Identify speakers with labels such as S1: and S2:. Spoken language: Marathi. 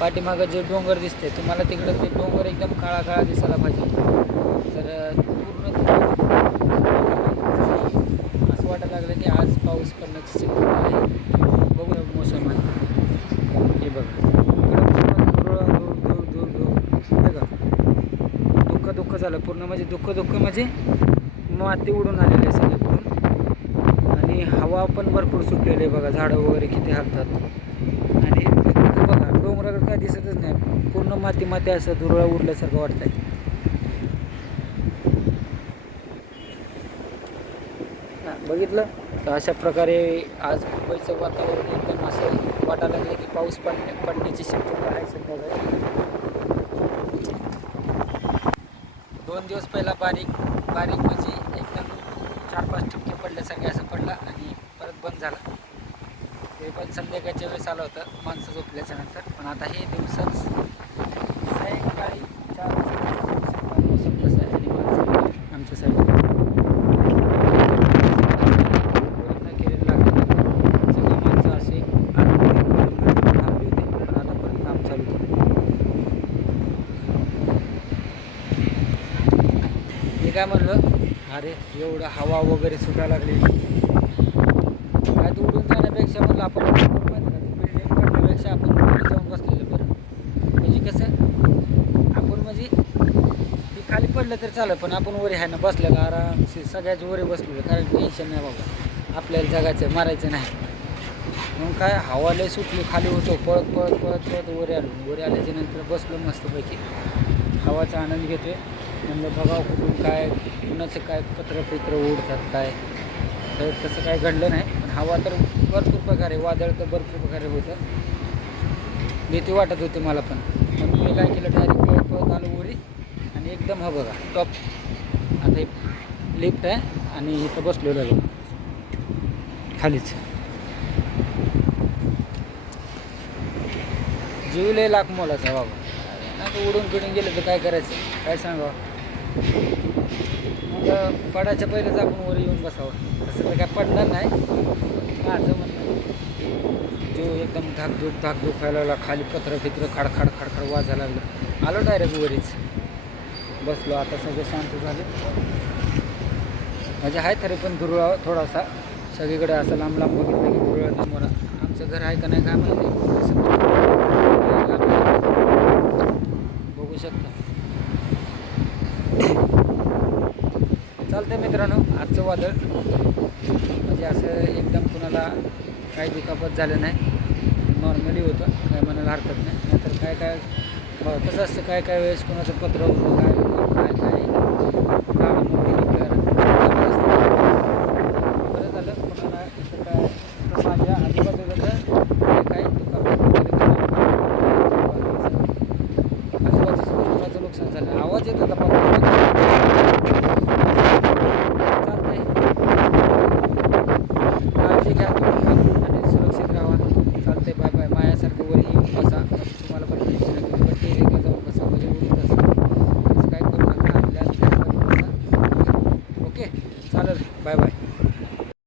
S1: पाठीमागं जे डोंगर दिसते तुम्हाला तिकडं ते डोंगर एकदम काळा काळा दिसायला पाहिजे. तर पूर्ण असं वाटायला लागलं की आज पाऊस पडण्याची शक्यता आहे. बघूया मोसम आहे. हे बघा. इकडं पूर्ण धुरळा, बघा दुःख दुःख झालं पूर्ण. म्हणजे दुःख दुःख म्हणजे माती उडून आलेली आहे सगळीकडून. आणि हवा पण भरपूर सुटलेली आहे बघा. झाडं वगैरे किती हलतात. डोंगराकडे काय दिसतच नाही. पूर्ण माती माती असं धुरळा उडल्यासारखं वाटतंय. हा, बघितलं? तर अशा प्रकारे आज मुंबईचं वातावरण एकदम असं वाटायला लागलं की पाऊस पडण्या पडण्याची शक्यता आहे संध्याकाळी. दोन दिवस पहिला बारीक बारीक म्हणजे एकदम चार पाच टक्के पडल्यासारखे असं पडला आणि परत बंद झाला. ते पण संध्याकाळच्या वेळेस आलं होतं माणसं झोपल्याच्या नंतर. पण आता हे दिवसाच सायंकाळी चार वाजता आहे आणि माणसं आमच्या साईडला प्रयत्न केलेला लागला. सगळी माणसं असे आतमध्ये थांबली होती पण आता काम चालू होतं मी काय म्हणलं अरे एवढं हवा वगैरे सुटायला लागली. काय तू उडून जाण्यापेक्षा म्हणलं आपण बिल्डिंग पडण्यापेक्षा आपण जाऊन बसलेलं बरं. म्हणजे कसं आपण म्हणजे ती खाली पडलं तर चालेल पण आपण वरी आहे ना बसलेलं आरामशी सगळ्याच वरी बसलेलं कारण टेन्शन नाही बाबा. आपल्याला जगायचं मारायचं नाही. मग काय हवा लय सुटली खाली होतो पळत पळत पळत पळत वरी आलो. वरी आल्याच्यानंतर बसलो मस्तपैकी. हवाचा आनंद घेतोय. म्हणलं बघा कुठून काय कुणाचं काय पत्र पित्र उडतात काय. तर तसं काय घडलं नाही. हवा तर भरपूर प्रकारे वादळ तर भरपूर प्रकारे होतं. भीती वाटत होती मला पण. पण मी काय केलं डायरेक्ट पळत पळत आलो उरी आणि एकदम हा बघा टॉप आता लिफ्ट आहे आणि इथं बसलेलो आहे. खालीच. जीव लय लाख मोलाचा बाबा. नाही तर उडून पिडून गेलं तर काय करायचं? काय सांगावं? मग पडायच्या पहिलेच आपण वर येऊन बसावं. असं तर काय पडणार नाही. माझं म्हणणं जो एकदम धाकधूक धाकधूक व्हायला लागला खाली पत्र फित्र खाडखाड खाडखाड वाजायला लागलं. आलो डायरेक्ट वरीच. बसलो. आता सगळं शांत झाले. म्हणजे आहे तरी पण दुर्ळा थोडासा. सगळीकडे असं लांब लांब बघितलं की धुरळा आमचं घर आहे का नाही काय माहिती असं बघू शकता चालतंय मित्रांनो आजचं वादळ. म्हणजे असं एकदम कुणाला काही दुखापत झालं नाही. नॉर्मली होतं काय म्हणायला हरकत नाही. नाहीतर काय काय कसं असतं काय काय वेळेस कुणाचं पत्र होतं काय काय काय बरं झालं कुणाला इथं काय माझ्या आजूबाजूला काय काय दुखापत आजूबाजूचं कुणाचं नुकसान झालं. आवाज येत होता